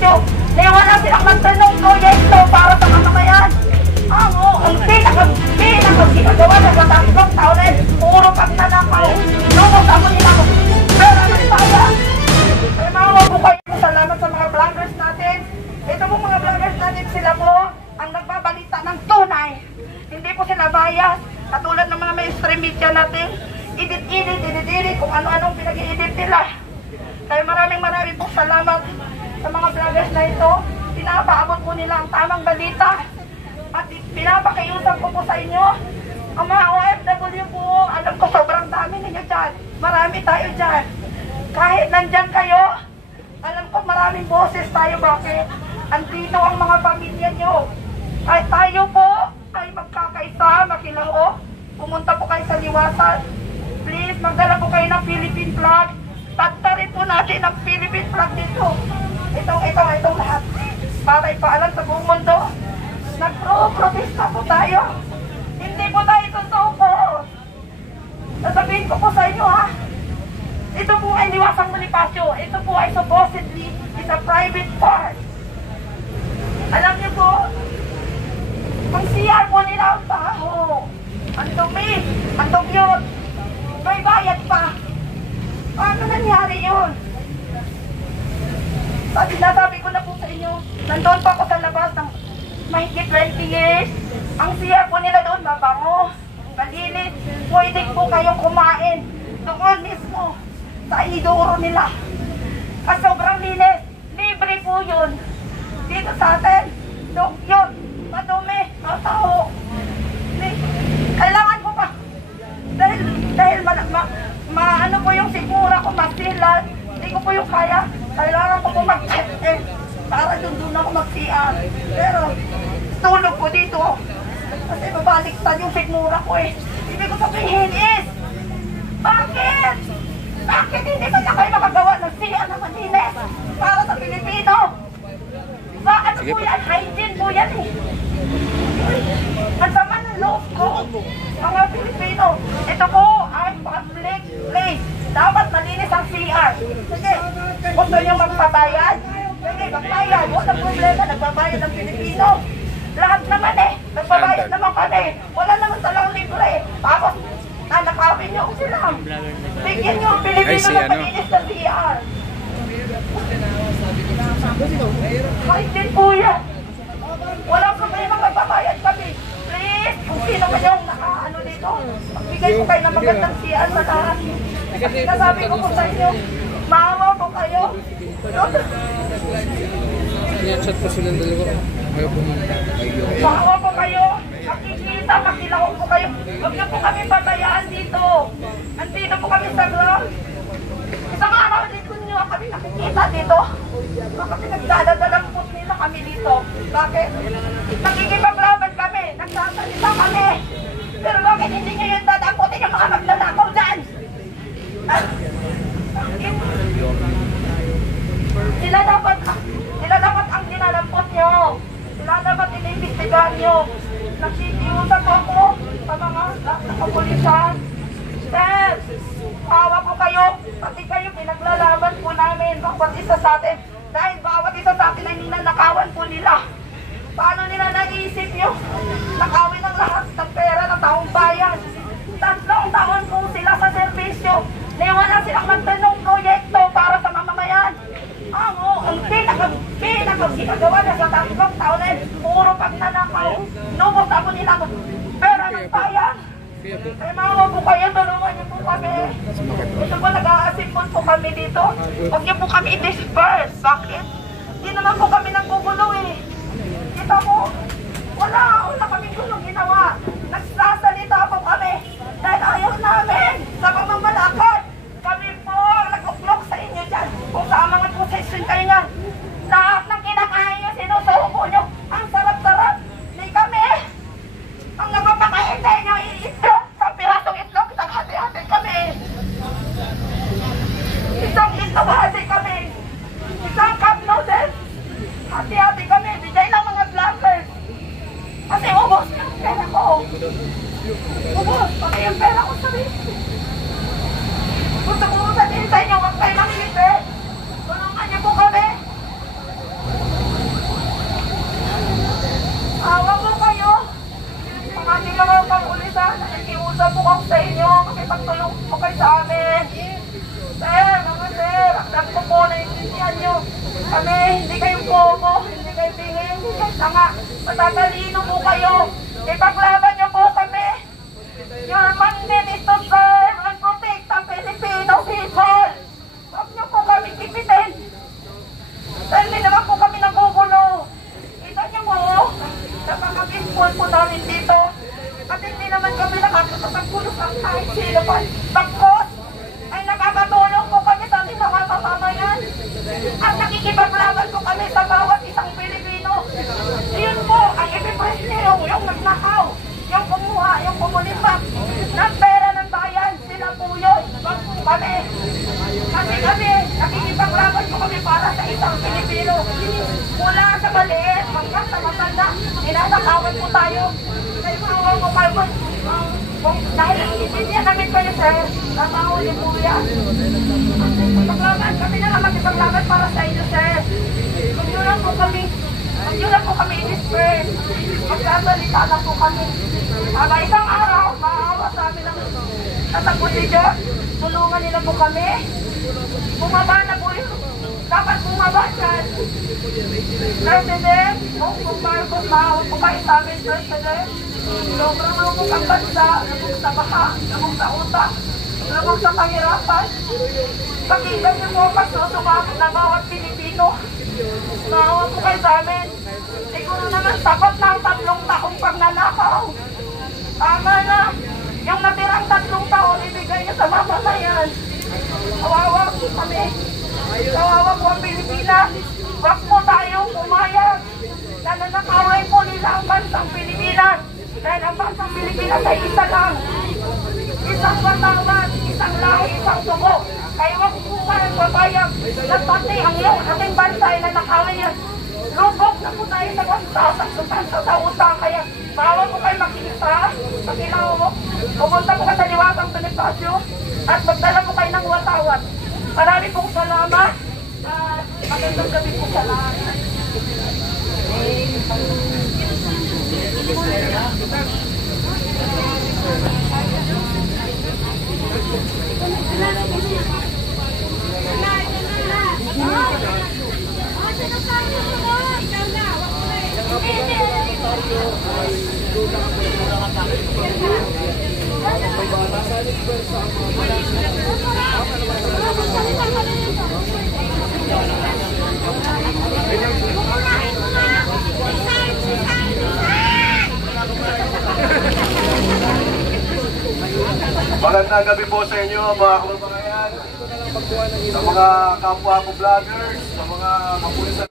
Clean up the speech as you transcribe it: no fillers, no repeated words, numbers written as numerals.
serbisyo na wala silang magtanong proyekto para sa mamamayan. Ang pinaka-ginagawa na sa tatlong taon ay puro pagnanakaw. Lungos ako nila ko. Pero ng bayan. Kaya mga po kayo, salamat sa mga vloggers natin. Ito po mga vloggers natin, sila po ang nagbabalita ng tunay. Hindi po sila bias. Katulad ng mga mainstream media natin, edit kung ano-anong pinag-i-edit nila. Kaya maraming pong salamat sa mga vloggers na ito. Pinapaabot po nila ang tamang balita. At pinapakiusap ko po sa inyo, ang mga OFW po, alam ko sobrang dami ninyo dyan. Marami tayo dyan. Kahit nandyan kayo, alam ko maraming boses tayo. Bakit? Andito ang mga pamilya nyo. Kahit tayo po ay magkakaisa, makilao, pumunta po kayo sa liwasan. Please, magdala po kayo ng Philippine flag. Tagtarin po natin ang Philippine flag dito. Itong lahat. Para ipaalam sa buong mundo. Nagpro-protesta po tayo. Hindi po tayo totoo po. Sasabihin ko po sa inyo ha. Ito po ay Liwasang Bonifacio. Ito po ay supposedly is a private park. Alam niyo po, ang CR po nila ang baho. Ang dumi, ang dugyot. May bayad pa. Paano nangyari yun? Sinasabi ko na po sa inyo, nandun pa ako sa labas ng mahigit 20 years. Ang CR po nila doon mabango, malinis. Pwede po kayong kumain doon mismo sa inidoro nila. Kasi sobrang linis. Libre po yun. Dito sa atin, yun, madumi, matao. Kailangan ko pa. Dahil ano po yung sigura ko masilan. Hindi ko po yung kaya. Kailangan ko po mag-check-in para doon ako mag-CR. Pero, tulog ko dito. Kasi babaliktad yung sigmura ko eh. Ibig ko sabihin is, bakit? Bakit hindi ba na kayo makagawa ng CR na malinis para sa Pilipino? Ano po yan? Hygiene po yan eh. Ang sama ng loob ko, mga Pilipino. Ito po ay public place. Dapat malinis ang CR. Sige, gusto nyo magpabayad? Sige, magbayad. Walang problema, nagbabayad ang Pilipino. Lahat naman eh, nagbabayad naman kami. Wala naman talang libre. Tapos, nanakawin nyo ko sila. Bigyan nyo ang Pilipino na malinis na CR. Kahit din po yan. Walang problema, magbabayad kami. Please, kung sino man yung naka-ano dito, magbigay ko kayo ng magandang CR sa lahat. Kasi nasabi ko po sa inyo, maawa po kayo. Chat po silang dalawa. Maawa po kayo. Makikita, makilawag po kayo. Huwag niyo po kami pabayaan dito. Andito po kami sa ground. Isang araw dito niyo kami nakikita dito. Kasi nagdadadampot nila kami dito. Bakit? Nakikipaglaban kami. Nagsasalita kami. Pero bakit hindi niyo yung dadamputin yung mga magnanakaw dyan? Sila dapat ang dinadampot nyo. Sila dapat iniimbestigahan nyo. Nakikiusap ako sa mga kapulisan. Sir, awa po kayo. Pati kayo pinaglalaban po namin. Bawat isa sa atin. Dahil bawat isa sa atin ay ninanakawan po nila. Paano nila naisip nyo? Nakawin ang lahat ng pera ng taong bayan. 3 taon po sila sa serbisyo. Wala silang magtanong proyekto para sa mamamayan. Ang pinaka-ginagawa na sa 3 taon ay puro pagnanakaw. Lungos ako nila pera ng bayan. Kaya mga po kayo, tulungan niyo po kami. Ito po, nag-aasimpon po kami dito. Huwag niyo po kami i-disperse. Bakit? Hindi naman po kami nanggugulo eh. Kita mo, wala kaming gulong ginawa. Nagsasalita po kami dahil ayaw namin sa pamamalakad. Kami po nag-uklok sa inyo dyan. Kung saan mga posisyon kayo niyan. Lahat ng kinakain nyo, sinusuko nyo. Ang sarap-sarap. Hindi kami. Ang nagpapakaintay nyo, itlog. Sa pirasong itlog, isang hati-hati kami. Isang itlog, hati kami. Isang cup noodles. Hati-hati kami. Bigay ng mga vloggers. Kasi ubos yung pera ko. Ubos. Pati yung pera ko sabi. Gusto ko sabihin sa inyo, huwag kayo mamilipit. Tulungan niyo po kami. maintindihan nyo. Kami, hindi kayong bobo, hindi kayo tingin, hindi kayo tanga. Matatalino po kayo. Ipaglaban nyo po kami. Your mandate is to serve and protect the Filipino people. Huwag nyo po kami kipitin. Dahil hindi naman po kami nagugulo. Kita nyo mo, sa mga people po namin dito. At hindi naman kami nakakapagpulos ang kahit sino pa. Bagkos ay nakakatulong po kami sa aming mga mamamayan. At nakikipaglaban po kami sa bawat isang Pilipino. Yun po ang ipipress nyo, yung nagnakaw, yung kumuha, yung kumunipak ng pera ng bayan. Sila po yun. Wag po kami. Kasi kami, nakikipaglaban po kami para sa isang Pilipino. Mula sa maliit, hanggang sa matanda, ninanakawan po tayo. Kaya mga mo kayo, dahil itindihan namin kayo, sir, namahuli po yan. Paglaban, kami na lang magpaglaban para sa inyo, sir. Huwag nyo lang po kami i-disperse. Magsasalita lang po kami. Isang araw, maawa sa amin ang tatagpon ni Diyos. Tulungan nila po kami. Bumaba na po yun. Dapat bumaba dyan. President, kung Marcos, maawa po kayo sa amin, President. Sobrang lubog ang bansa, lubog sa baha, lubog sa utang, lubog sa kahirapan. Pakinggan niyo po pagsusumabot ng bawat Pilipino. Maawa po kayo sa amin. Siguro naman sapat na ang 3 taong pagnanakaw. Tama na. Yung natirang 3 taon, ibigay niyo sa mamamayan. Kawawa po kami. Kawawa po ang Pilipinas. Wag po tayong pumayag. Nananakaway po nila ang bansang Pilipinas. Dahil ang bansang Pilipinas ay isa lang. Isang batawan, isang lahi, isang tubo. Kaya wag po kayong papayag. Nagpati ang iyong ating bansa ay nanakaway yan. Lubog na po tayo sa bansa sa utang. Kaya maawa po kayo makikita. Pagkinawa mo, pumunta po ka sa liwatang Bonifacio at magdala po kayo ng watawat. Marami pong salamat. Magandang gabi po sa lahat. Magandang gabi po sa inyo mga kababayan, sa mga kapwa ko vloggers, sa mga kapulisan.